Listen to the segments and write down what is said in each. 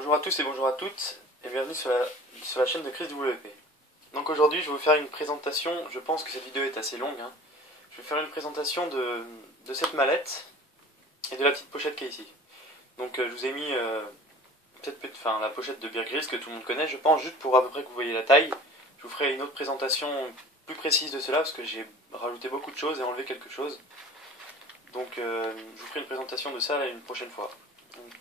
Bonjour à tous et bonjour à toutes, et bienvenue sur la chaîne de Chris WP. Donc aujourd'hui je vais vous faire une présentation, je pense que cette vidéo est assez longue, hein. Je vais faire une présentation de cette mallette et de la petite pochette qui est ici. Donc je vous ai mis la pochette de Bear Grylls que tout le monde connaît, je pense, juste pour à peu près que vous voyez la taille. Je vous ferai une autre présentation plus précise de cela parce que j'ai rajouté beaucoup de choses et enlevé quelque chose. Donc je vous ferai une présentation de ça là, une prochaine fois.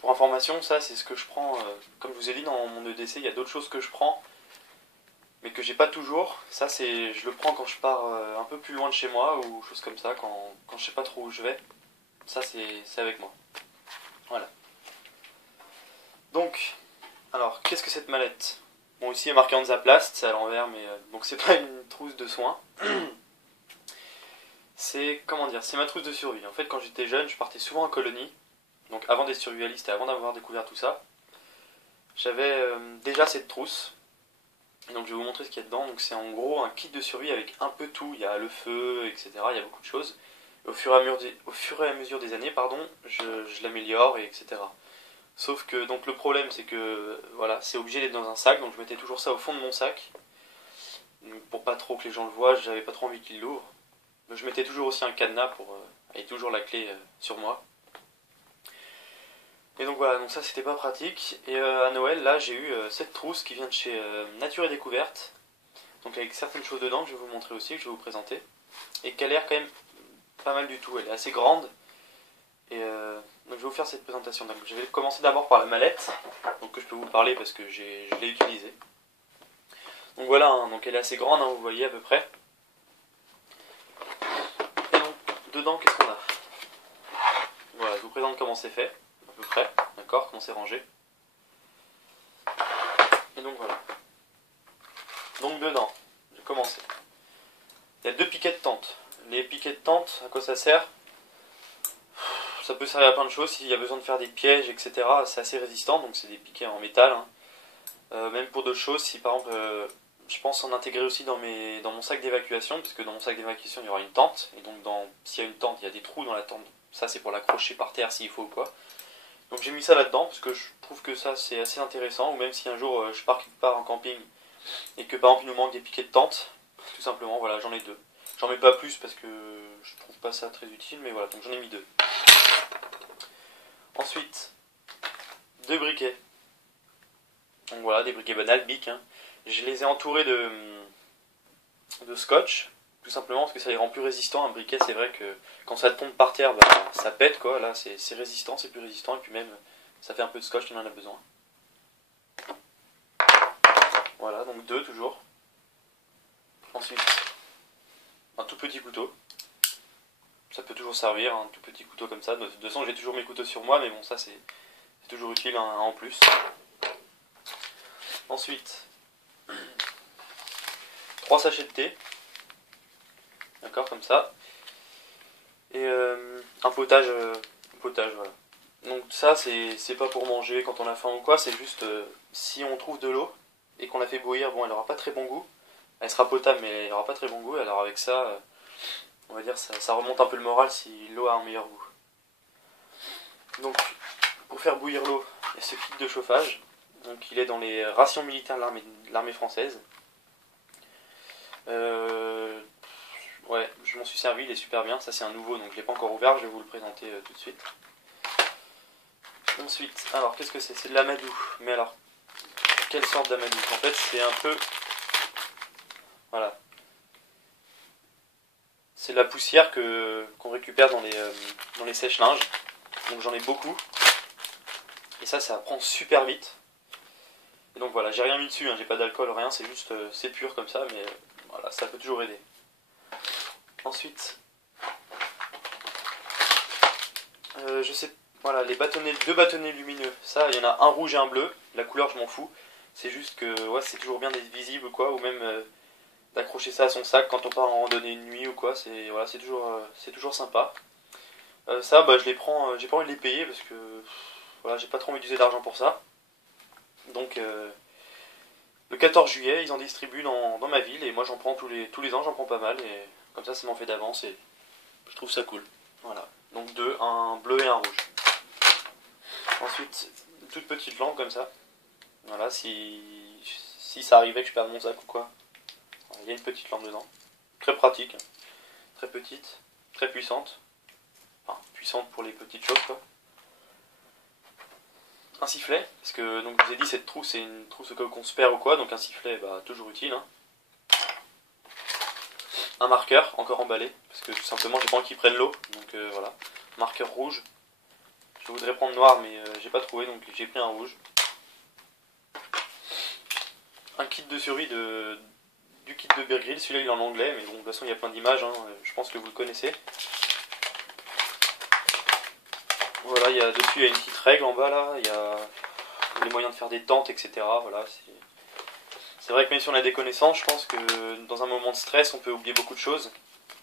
Pour information, ça c'est ce que je prends, comme je vous ai dit dans mon EDC, il y a d'autres choses que je prends, mais que j'ai pas toujours. Ça je le prends quand je pars un peu plus loin de chez moi, ou choses comme ça, quand je sais pas trop où je vais. Ça c'est avec moi. Voilà. Donc, alors, qu'est-ce que cette mallette? Bon, ici il est marqué Hansaplast, c'est à l'envers, mais donc c'est pas une trousse de soins. C'est, comment dire, c'est ma trousse de survie. En fait, quand j'étais jeune, je partais souvent en colonie. Donc avant d'être survivaliste et avant d'avoir découvert tout ça, j'avais déjà cette trousse. Et donc je vais vous montrer ce qu'il y a dedans. Donc c'est en gros un kit de survie avec un peu tout. Il y a le feu, etc. Il y a beaucoup de choses. Et au fur et à mesure des années, je l'améliore, et etc. Sauf que donc le problème c'est que voilà, c'est obligé d'être dans un sac. Donc je mettais toujours ça au fond de mon sac. Donc, pour pas trop que les gens le voient, j'avais pas trop envie qu'ils l'ouvrent. Je mettais toujours aussi un cadenas pour avec toujours la clé sur moi. Et donc voilà, donc ça c'était pas pratique. Et à Noël, là j'ai eu cette trousse qui vient de chez Nature et Découverte. Donc avec certaines choses dedans que je vais vous montrer aussi, que je vais vous présenter. Et qui a l'air quand même pas mal du tout, elle est assez grande. Et donc je vais vous faire cette présentation. Donc je vais commencer d'abord par la mallette, donc que je peux vous parler parce que je l'ai utilisée. Donc voilà, hein, donc elle est assez grande, hein, vous voyez à peu près. Et donc dedans qu'est-ce qu'on a? Voilà, je vous présente comment c'est fait, à peu près, d'accord, comment c'est rangé. Et donc voilà. Donc dedans, je vais commencer. Il y a deux piquets de tente. Les piquets de tente, à quoi ça sert? Ça peut servir à plein de choses, s'il y a besoin de faire des pièges, etc. C'est assez résistant, donc c'est des piquets en métal, hein. Même pour d'autres choses, si par exemple, je pense en intégrer aussi dans mon sac d'évacuation, parce que dans mon sac d'évacuation il y aura une tente, et donc s'il y a une tente, il y a des trous dans la tente, ça c'est pour l'accrocher par terre s'il faut ou quoi. Donc j'ai mis ça là-dedans, parce que je trouve que ça c'est assez intéressant, ou même si un jour je pars quelque part en camping, et que par exemple il nous manque des piquets de tente, tout simplement, voilà, j'en ai deux. J'en mets pas plus parce que je trouve pas ça très utile, mais voilà, donc j'en ai mis deux. Ensuite, deux briquets. Donc voilà, des briquets banals, bic, hein. Je les ai entourés de scotch, tout simplement parce que ça les rend plus résistants. Un briquet, c'est vrai que quand ça tombe par terre, bah, ça pète, quoi. Là, c'est résistant, c'est plus résistant, et puis même, ça fait un peu de scotch, on en a besoin. Voilà, donc deux toujours. Ensuite, un tout petit couteau. Ça peut toujours servir, un tout petit couteau comme ça. De toute façon, j'ai toujours mes couteaux sur moi, mais bon, ça c'est toujours utile, un en plus. Ensuite, 3 sachets de thé. D'accord, comme ça. Et un potage, voilà. Donc ça, c'est pas pour manger quand on a faim ou quoi, c'est juste si on trouve de l'eau et qu'on la fait bouillir, bon, elle aura pas très bon goût. Elle sera potable, mais elle aura pas très bon goût. Alors avec ça, on va dire, ça remonte un peu le moral si l'eau a un meilleur goût. Donc, pour faire bouillir l'eau, il y a ce kit de chauffage. Donc, il est dans les rations militaires de l'armée française. Ouais, je m'en suis servi, il est super bien. Ça, c'est un nouveau, donc je ne l'ai pas encore ouvert. Je vais vous le présenter tout de suite. Ensuite, alors, qu'est-ce que c'est? C'est de l'amadou. Mais alors, quelle sorte d'amadou? En fait, c'est un peu... Voilà. C'est de la poussière qu'on récupère dans les sèche-linges. Donc, j'en ai beaucoup. Et ça prend super vite. Et donc voilà, j'ai rien mis dessus, hein, j'ai pas d'alcool, rien, c'est juste, c'est pur comme ça, mais voilà, ça peut toujours aider. Ensuite, je sais, voilà, deux bâtonnets lumineux, ça, il y en a un rouge et un bleu, la couleur je m'en fous, c'est juste que, ouais, c'est toujours bien d'être visible ou quoi, ou même d'accrocher ça à son sac quand on part en randonnée une nuit ou quoi, voilà, c'est toujours sympa. Ça, bah, je les prends, j'ai pas envie de les payer parce que, voilà, j'ai pas trop envie d'user d'argent pour ça. Donc, le 14 juillet, ils en distribuent dans ma ville et moi j'en prends tous les ans, j'en prends pas mal et comme ça m'en fait d'avance et je trouve ça cool. Voilà, donc deux, un bleu et un rouge. Ensuite, une toute petite lampe comme ça. Voilà, si ça arrivait que je perde mon sac ou quoi. Il y a une petite lampe dedans. Très pratique, hein. Très petite, très puissante. Enfin, puissante pour les petites choses, quoi. Un sifflet, parce que donc je vous ai dit cette trousse c'est une trousse au cas où qu'on se perd ou quoi, donc un sifflet bah, toujours utile. Hein. Un marqueur, encore emballé, parce que tout simplement j'ai pas envie qu'il prenne l'eau, donc voilà. Marqueur rouge. Je voudrais prendre noir mais j'ai pas trouvé donc j'ai pris un rouge. Un kit de survie du kit de Bear Grylls, celui-là il est en anglais, mais bon de toute façon il y a plein d'images, hein, je pense que vous le connaissez. Voilà, dessus il y a une petite règle en bas là, il y a les moyens de faire des tentes, etc. Voilà, c'est vrai que même si on a des connaissances, je pense que dans un moment de stress, on peut oublier beaucoup de choses.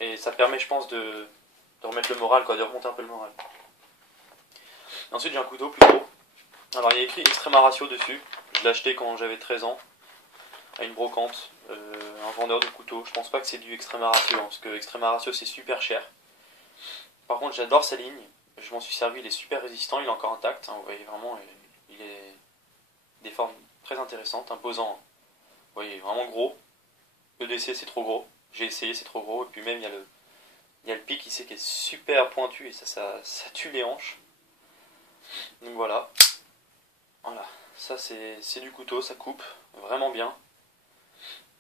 Et ça permet, je pense, de remettre le moral, quoi, de remonter un peu le moral. Et ensuite, j'ai un couteau plus gros. Alors, il y a écrit Extrema Ratio dessus. Je l'ai acheté quand j'avais 13 ans, à une brocante, un vendeur de couteaux. Je pense pas que c'est du Extrema Ratio, hein, parce que Extrema Ratio, c'est super cher. Par contre, j'adore sa ligne. Je m'en suis servi, il est super résistant, il est encore intact. Hein, vous voyez vraiment, il est des formes très intéressantes, imposant. Vous voyez, vraiment gros. EDC c'est trop gros. J'ai essayé, c'est trop gros. Et puis même, il y a le pic ici qui est super pointu et ça tue les hanches. Donc voilà. Voilà. Ça c'est du couteau, ça coupe vraiment bien.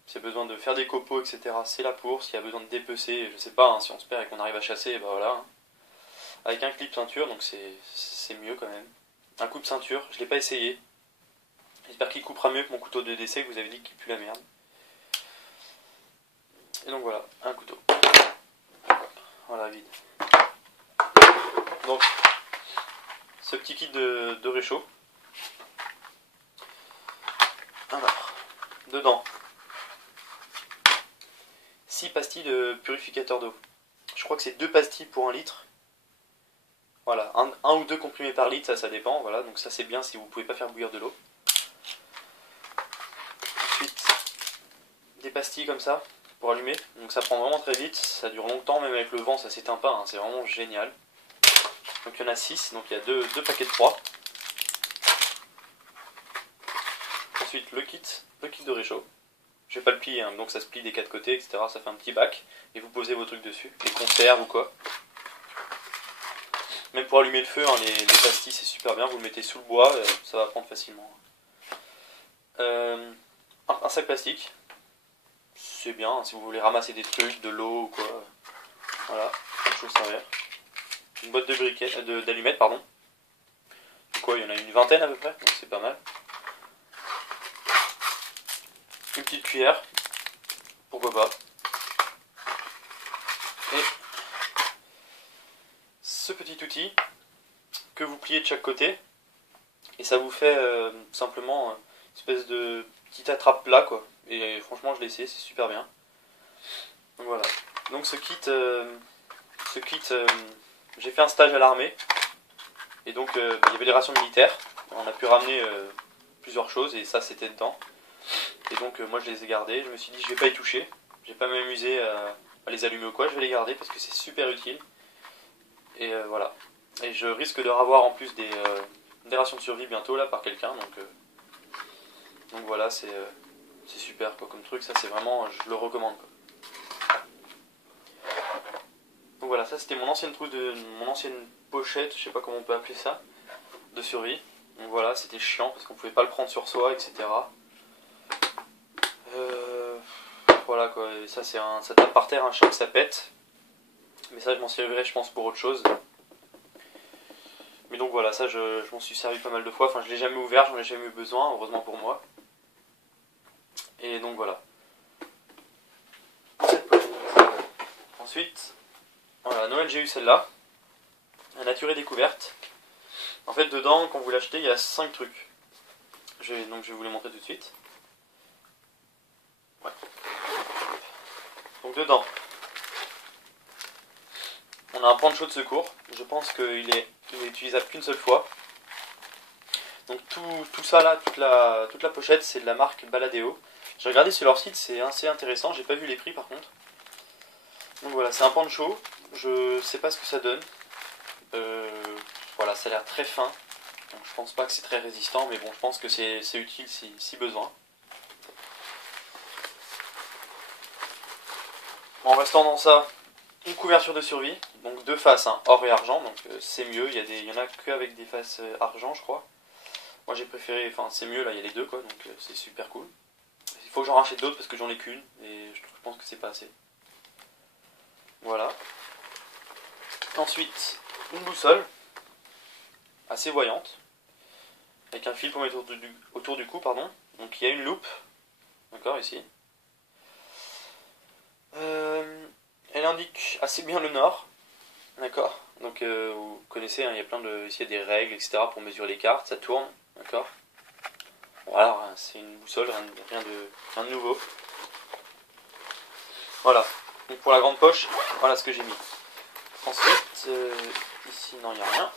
Si y a besoin de faire des copeaux, etc. c'est là pour. S'il y a besoin de dépecer, je sais pas, hein, si on se perd et qu'on arrive à chasser, bah voilà. Avec un clip ceinture, donc c'est mieux quand même. Un coupe ceinture, je l'ai pas essayé. J'espère qu'il coupera mieux que mon couteau de décès que vous avez dit qu'il pue la merde. Et donc voilà, un couteau. Voilà, vide. Donc, ce petit kit de réchaud. Alors, dedans, 6 pastilles de purificateur d'eau. Je crois que c'est 2 pastilles pour 1 litre. Voilà, un ou 2 comprimés par litre, ça dépend. Voilà, donc ça c'est bien si vous pouvez pas faire bouillir de l'eau. Ensuite, des pastilles comme ça pour allumer. Donc ça prend vraiment très vite, ça dure longtemps, même avec le vent ça s'éteint pas, hein, c'est vraiment génial. Donc il y en a 6, donc il y a 2 paquets de 3. Ensuite le kit de réchaud. Je vais pas le plier, hein, donc ça se plie des 4 côtés, etc. Ça fait un petit bac, et vous posez vos trucs dessus, les conserves ou quoi. Même pour allumer le feu, hein, les pastilles c'est super bien, vous le mettez sous le bois, ça va prendre facilement. Un sac plastique, c'est bien, hein, si vous voulez ramasser des trucs, de l'eau ou quoi. Voilà, quelque chose servir. Une boîte de briquets, d'allumettes, pardon. Quoi, il y en a une vingtaine à peu près, donc c'est pas mal. Une petite cuillère, pourquoi pas. Et ce petit outil que vous pliez de chaque côté, et ça vous fait simplement une espèce de petit attrape-plat, quoi. Et franchement, je l'ai essayé, c'est super bien. Donc voilà. Donc ce kit, j'ai fait un stage à l'armée, et donc il y avait des rations militaires. On a pu ramener plusieurs choses, et ça c'était dedans. Et donc moi je les ai gardés, je me suis dit je vais pas y toucher, je vais pas m'amuser à les allumer ou quoi, je vais les garder parce que c'est super utile. Et voilà. Et je risque de revoir en plus des rations de survie bientôt là par quelqu'un, donc voilà, c'est super quoi, comme truc, ça c'est vraiment, je le recommande quoi. Donc voilà, ça c'était mon ancienne trousse, mon ancienne pochette, je sais pas comment on peut appeler ça, de survie. Donc voilà, c'était chiant parce qu'on pouvait pas le prendre sur soi, etc. Voilà quoi, et ça ça tape par terre un chat que ça pète. Mais ça je m'en servirai je pense pour autre chose. Mais donc voilà, ça je m'en suis servi pas mal de fois, enfin je l'ai jamais ouvert, j'en ai jamais eu besoin, heureusement pour moi. Et donc voilà. Ensuite, voilà, à Noël j'ai eu celle-là, la nature et découverte. En fait dedans, quand vous l'achetez, il y a 5 trucs. Donc je vais vous les montrer tout de suite. Ouais. Donc dedans, on a un poncho de secours. Je pense qu'il est utilisable qu'une seule fois. Donc tout ça là, toute la pochette, c'est de la marque Baladeo. J'ai regardé sur leur site, c'est assez intéressant. J'ai pas vu les prix par contre. Donc voilà, c'est un poncho. Je sais pas ce que ça donne. Voilà, ça a l'air très fin. Donc je pense pas que c'est très résistant, mais bon, je pense que c'est utile si besoin. En restant dans ça, une couverture de survie, donc deux faces, hein, or et argent, donc c'est mieux, il y en a que avec des faces argent je crois. Moi j'ai préféré, enfin c'est mieux, là il y a les deux quoi, donc c'est super cool. Il faut que j'en rachète d'autres parce que j'en ai qu'une, et je pense que c'est pas assez. Voilà. Ensuite, une boussole, assez voyante, avec un fil pour mettre autour du cou, pardon. Donc il y a une loupe, d'accord, ici. Elle indique assez bien le nord, d'accord. Donc vous connaissez, hein, il y a plein de, ici il y a des règles, etc. pour mesurer les cartes, ça tourne, d'accord. Voilà, c'est une boussole, rien de nouveau. Voilà. Donc pour la grande poche, voilà ce que j'ai mis. Ensuite, ici non il n'y a rien.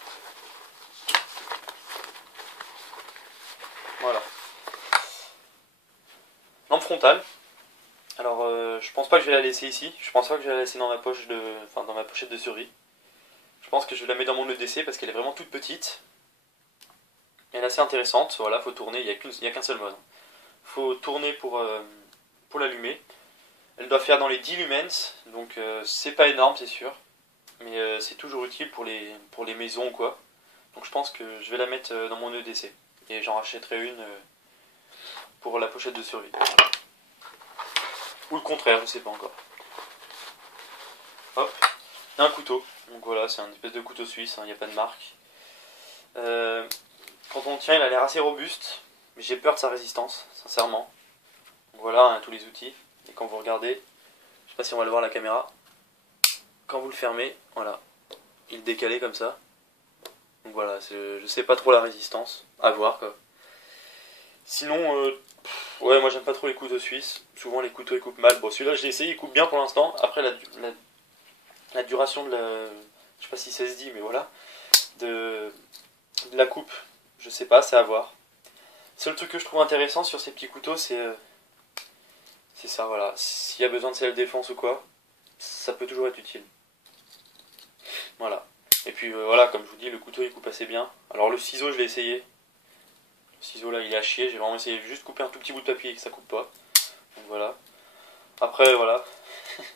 Voilà. Lampe frontale. Alors je pense pas que je vais la laisser ici. Je pense pas que je vais la laisser dans ma poche dans ma pochette de survie. Je pense que je vais la mettre dans mon EDC parce qu'elle est vraiment toute petite. Elle est assez intéressante. Voilà, faut tourner. Il n'y a qu'un seul mode. Faut tourner pour l'allumer. Elle doit faire dans les 10 lumens, donc c'est pas énorme, c'est sûr. Mais c'est toujours utile pour les maisons ou quoi. Donc je pense que je vais la mettre dans mon EDC. Et j'en rachèterai une pour la pochette de survie. Ou le contraire, je sais pas encore. Hop, il y a un couteau. Donc voilà, c'est un espèce de couteau suisse, il n'y a pas de marque. Quand on le tient, il a l'air assez robuste, mais j'ai peur de sa résistance, sincèrement. Donc voilà, on a tous les outils. Et quand vous regardez, je sais pas si on va le voir à la caméra, quand vous le fermez, voilà, il est décalé comme ça. Donc voilà, je sais pas trop la résistance, à voir quoi. Sinon, ouais, moi j'aime pas trop les couteaux suisses. Souvent les couteaux ils coupent mal. Bon, celui-là je l'ai essayé, il coupe bien pour l'instant. Après la duration de la, je sais pas si ça se dit, mais voilà, de la coupe, je sais pas, c'est à voir. Le seul truc que je trouve intéressant sur ces petits couteaux, c'est ça, voilà. S'il y a besoin de self-défense ou quoi, ça peut toujours être utile. Voilà. Et puis voilà, comme je vous dis, le couteau il coupe assez bien. Alors le ciseau, je l'ai essayé. Le ciseau là, il est à chier. J'ai vraiment essayé de juste couper un tout petit bout de papier et que ça coupe pas. Donc voilà. Après, voilà.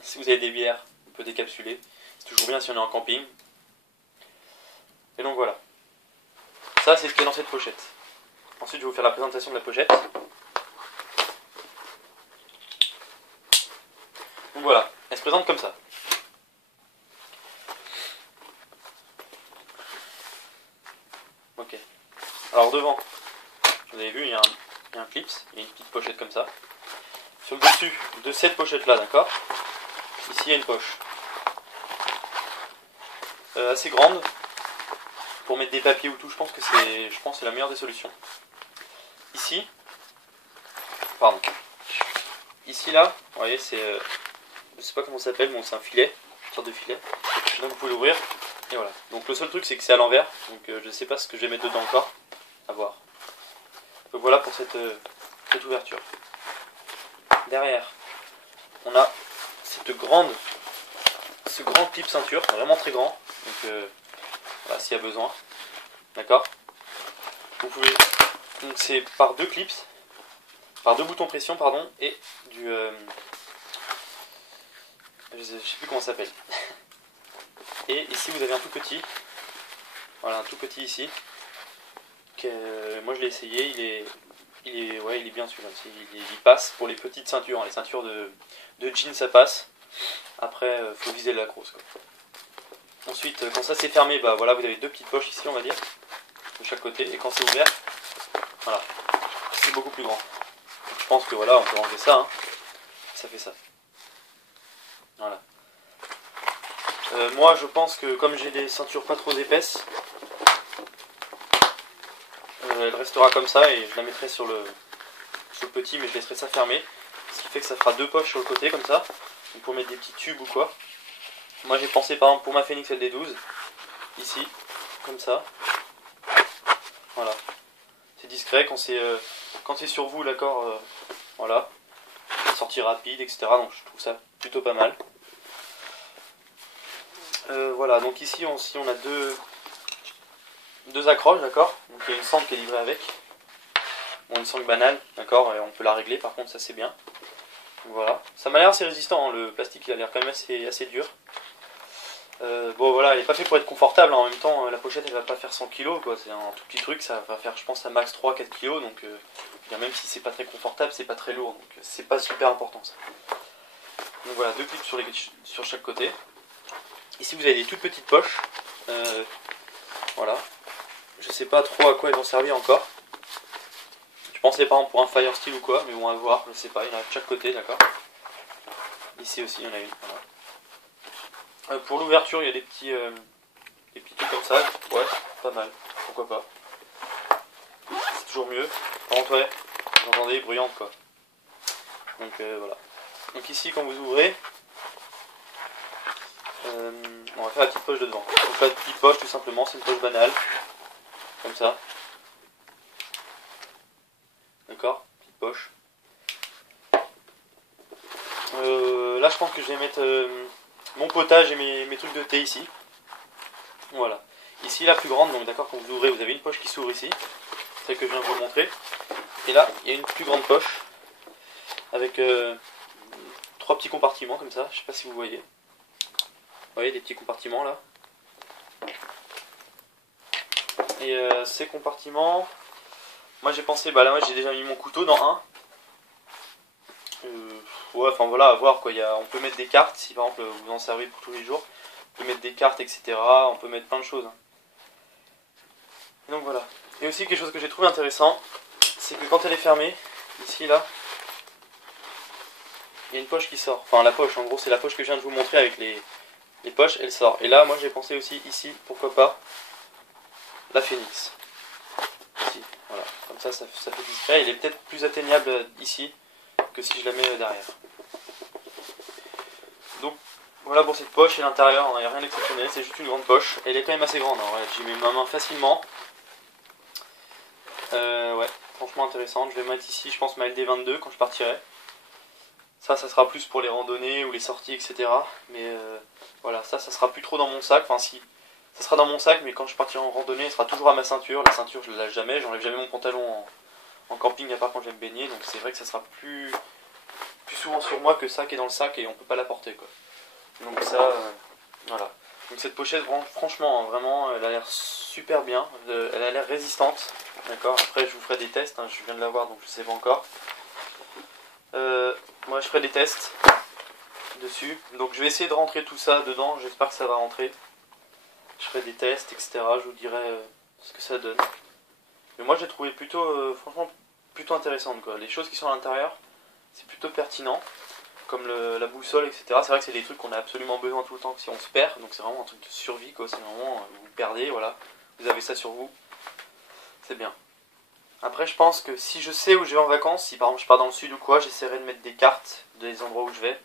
Si vous avez des bières, on peut décapsuler. C'est toujours bien si on est en camping. Et donc voilà. Ça, c'est ce qu'il y a dans cette pochette. Ensuite, je vais vous faire la présentation de la pochette. Donc voilà, elle se présente comme ça. Ok. Alors devant, vous avez vu, il y a un clips, il y a une petite pochette comme ça. Sur le dessus de cette pochette là, d'accord. Ici, il y a une poche. Assez grande. Pour mettre des papiers ou tout, je pense que c'est la meilleure des solutions. Ici, pardon. Ici là, vous voyez, c'est, je sais pas comment ça s'appelle, bon c'est un filet, une sorte de filet. Donc vous pouvez l'ouvrir, et voilà. Donc le seul truc c'est que c'est à l'envers, donc je sais pas ce que je vais mettre dedans encore, à voir. Donc voilà pour cette ouverture. Derrière, on a ce grand clip ceinture, vraiment très grand, donc voilà s'il y a besoin, d'accord. Vous pouvez, donc c'est par deux clips, par deux boutons pression pardon, et du je sais plus comment ça s'appelle. Et ici vous avez un tout petit, voilà un tout petit ici. Moi je l'ai essayé, il est bien celui-là. Il passe pour les petites ceintures, hein. Les ceintures de jeans ça passe. Après faut viser la grosse quoi. Ensuite quand ça c'est fermé, bah voilà vous avez deux petites poches ici on va dire, de chaque côté. Et quand c'est ouvert, voilà, c'est beaucoup plus grand. Donc, je pense que voilà on peut enlever ça, hein. Ça fait ça. Voilà. Moi je pense que comme j'ai des ceintures pas trop épaisses, elle restera comme ça et je la mettrai sur le petit, mais je laisserai ça fermé. Ce qui fait que ça fera deux poches sur le côté comme ça, pour mettre des petits tubes ou quoi. Moi j'ai pensé par exemple pour ma Phoenix LD12, ici, comme ça. Voilà. C'est discret quand c'est sur vous, d'accord, voilà. Sortie rapide, etc. Donc je trouve ça plutôt pas mal. Voilà, donc ici on a deux accroches, d'accord. Donc il y a une sangle qui est livrée avec. Bon, une sangle banale, d'accord, et on peut la régler, par contre ça c'est bien. Donc voilà. Ça m'a l'air assez résistant, hein. Le plastique il a l'air quand même assez dur. Bon voilà, elle est pas fait pour être confortable, hein. En même temps la pochette elle va pas faire 100 kg quoi, c'est un tout petit truc, ça va faire je pense à max 3-4 kg, donc même si c'est pas très confortable, c'est pas très lourd, donc c'est pas super important ça. Donc voilà, deux clips sur chaque côté. Ici vous avez des toutes petites poches, voilà, je sais pas trop à quoi elles vont servir encore. Je pensais par exemple pour un Fire Steel ou quoi, mais bon à voir, je sais pas, il y en a de chaque côté, d'accord. Ici aussi il y en a une, voilà. Pour l'ouverture, il y a des petits trucs comme ça. Ouais, pas mal. Pourquoi pas. C'est toujours mieux. Par contre, ouais, vous entendez, bruyante quoi. Donc voilà. Donc ici, quand vous ouvrez, on va faire la petite poche de devant. Donc la petite poche, tout simplement, c'est une poche banale. Comme ça. D'accord, petite poche. Là, je pense que je vais mettre mon potage et mes trucs de thé ici. Voilà. Ici, la plus grande, donc d'accord, quand vous ouvrez, vous avez une poche qui s'ouvre ici. Celle que je viens de vous montrer. Et là, il y a une plus grande poche. Avec trois petits compartiments comme ça. Je sais pas si vous voyez. Vous voyez, des petits compartiments là. Et ces compartiments, moi j'ai pensé, bah là moi j'ai déjà mis mon couteau dans un. Ouais, enfin voilà, à voir quoi. On peut mettre des cartes, si par exemple vous en servez pour tous les jours. On peut mettre des cartes, etc. On peut mettre plein de choses. Et donc voilà. Et aussi quelque chose que j'ai trouvé intéressant, c'est que quand elle est fermée, ici là, il y a une poche qui sort. Enfin la poche, en gros c'est la poche que je viens de vous montrer avec les poches, elle sort. Et là moi j'ai pensé aussi ici, pourquoi pas, la Phoenix. Ici, voilà. Comme ça fait discret. Il est peut-être plus atteignable ici que si je la mets derrière. Donc voilà pour cette poche et l'intérieur, il n'y a rien d'exceptionnel, c'est juste une grande poche. Elle est quand même assez grande, hein. Ouais, j'y mets ma main facilement. Ouais, franchement intéressante. Je vais mettre ici, je pense, ma LD22 quand je partirai. Ça sera plus pour les randonnées ou les sorties, etc. Mais voilà, ça sera plus trop dans mon sac. Enfin, si, ça sera dans mon sac, mais quand je partirai en randonnée, elle sera toujours à ma ceinture. La ceinture, je ne la lâche jamais. J'enlève jamais mon pantalon en camping, à part quand je vais me baigner. Donc c'est vrai que ça sera plus souvent sur moi que ça qui est dans le sac et on peut pas la porter, quoi. Donc ça, voilà. Donc cette pochette, franchement, vraiment, elle a l'air super bien. Elle a l'air résistante. D'accord. Après, je vous ferai des tests. Hein, je viens de la voir, donc je sais pas encore. Moi, je ferai des tests dessus. Donc je vais essayer de rentrer tout ça dedans, j'espère que ça va rentrer. Je ferai des tests, etc. Je vous dirai ce que ça donne. Mais moi j'ai trouvé plutôt, franchement, plutôt intéressante quoi. Les choses qui sont à l'intérieur, c'est plutôt pertinent. Comme la boussole, etc. C'est vrai que c'est des trucs qu'on a absolument besoin tout le temps si on se perd. Donc c'est vraiment un truc de survie quoi. C'est vraiment, vous vous perdez, voilà. Vous avez ça sur vous. C'est bien. Après je pense que si je sais où je vais en vacances, si par exemple je pars dans le sud ou quoi, j'essaierai de mettre des cartes des endroits où je vais.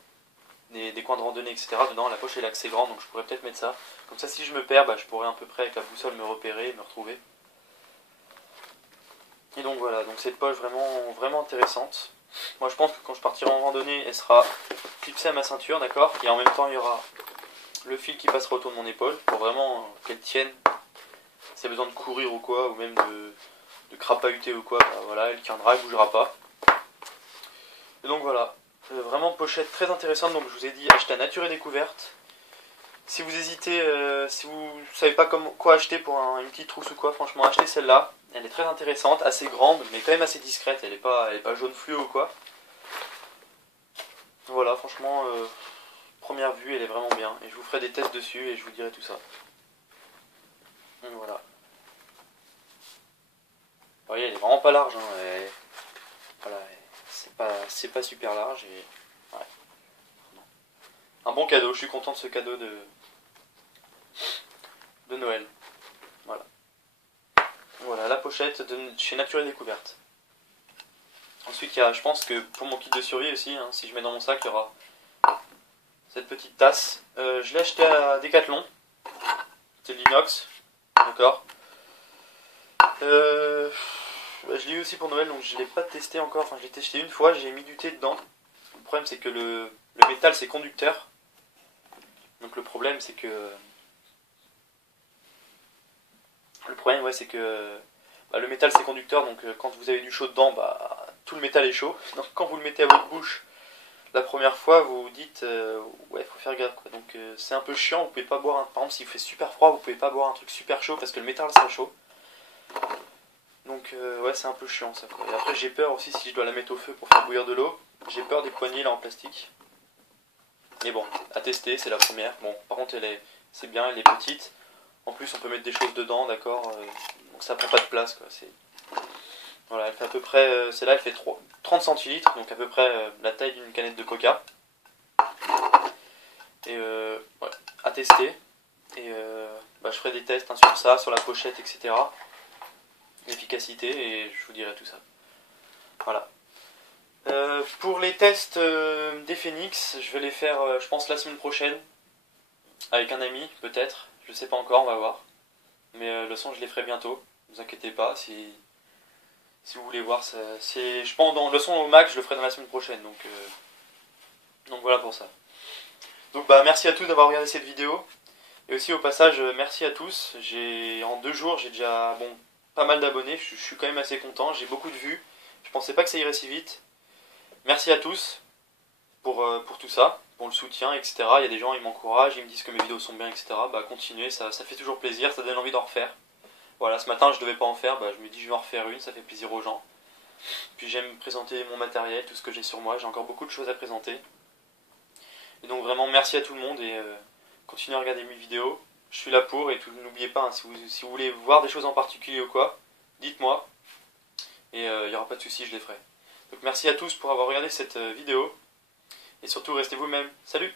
Des coins de randonnée, etc. Dedans, la poche est assez grande, donc je pourrais peut-être mettre ça. Comme ça, si je me perds, bah, je pourrais à peu près avec la boussole me repérer, me retrouver. Et donc voilà, donc cette poche vraiment intéressante. Moi, je pense que quand je partirai en randonnée, elle sera clipsée à ma ceinture, d'accord. Et en même temps, il y aura le fil qui passera autour de mon épaule pour vraiment qu'elle tienne. Si elle a besoin de courir ou quoi, ou même de crapahuter ou quoi, bah, voilà, elle tiendra, elle bougera pas. Et donc voilà. Vraiment pochette très intéressante, donc je vous ai dit acheter à Nature et Découverte. Si vous hésitez, si vous savez pas quoi acheter pour une petite trousse ou quoi, franchement achetez celle-là. Elle est très intéressante, assez grande, mais quand même assez discrète, elle est pas jaune fluo ou quoi. Voilà, franchement, première vue, elle est vraiment bien. Et je vous ferai des tests dessus et je vous dirai tout ça. Donc voilà. Vous voyez, elle est vraiment pas large, hein. Voilà, c'est pas super large et ouais. Un bon cadeau, je suis content de ce cadeau de Noël. Voilà. Voilà la pochette de chez Nature et Découverte. Ensuite, il y a, je pense que pour mon kit de survie aussi, hein, si je mets dans mon sac, il y aura cette petite tasse. Je l'ai acheté à Decathlon. C'est de l'inox. D'accord. Je l'ai eu aussi pour Noël, donc je ne l'ai pas testé encore. Enfin, je l'ai testé une fois, j'ai mis du thé dedans. Le problème, c'est que le métal, c'est conducteur. Donc le problème, c'est que Le problème, ouais, c'est que le métal c'est conducteur, donc quand vous avez du chaud dedans, tout le métal est chaud. Donc quand vous le mettez à votre bouche la première fois, vous vous dites ouais, faut faire gaffe quoi. Donc c'est un peu chiant, vous pouvez pas boire par exemple s'il fait super froid, vous pouvez pas boire un truc super chaud parce que le métal sera chaud. Donc ouais, c'est un peu chiant ça quoi. Et après j'ai peur aussi si je dois la mettre au feu pour faire bouillir de l'eau, j'ai peur des poignées là en plastique. Mais bon, à tester, c'est la première. Bon, par contre c'est bien, elle est petite. En plus on peut mettre des choses dedans, d'accord, donc ça prend pas de place quoi. Voilà, elle fait à peu près, celle-là elle fait 30 centilitres, donc à peu près la taille d'une canette de coca. Et ouais, à tester. Et je ferai des tests sur ça, sur la pochette, etc. L'efficacité, et je vous dirai tout ça. Voilà. Pour les tests des Phoenix, je vais les faire, je pense, la semaine prochaine. Avec un ami, peut-être. Je sais pas encore, on va voir. Mais le son, je les ferai bientôt. Ne vous inquiétez pas, si vous voulez voir, je pense dans le son au max, je le ferai dans la semaine prochaine. Donc voilà pour ça. Donc merci à tous d'avoir regardé cette vidéo. Et aussi au passage, merci à tous. En 2 jours, j'ai déjà pas mal d'abonnés. Je suis quand même assez content. J'ai beaucoup de vues. Je pensais pas que ça irait si vite. Merci à tous pour tout ça, pour le soutien, etc. Il y a des gens, ils m'encouragent, ils me disent que mes vidéos sont bien, etc. Continuez, ça fait toujours plaisir, ça donne envie d'en refaire. Voilà, ce matin je devais pas en faire, je me dis je vais en refaire une, ça fait plaisir aux gens. Puis j'aime présenter mon matériel, tout ce que j'ai sur moi, j'ai encore beaucoup de choses à présenter. Et donc vraiment merci à tout le monde et continuez à regarder mes vidéos. Je suis là pour, et n'oubliez pas, si vous voulez voir des choses en particulier ou quoi, dites-moi. Et il n'y aura pas de soucis, je les ferai. Donc merci à tous pour avoir regardé cette vidéo. Et surtout, restez vous-même. Salut!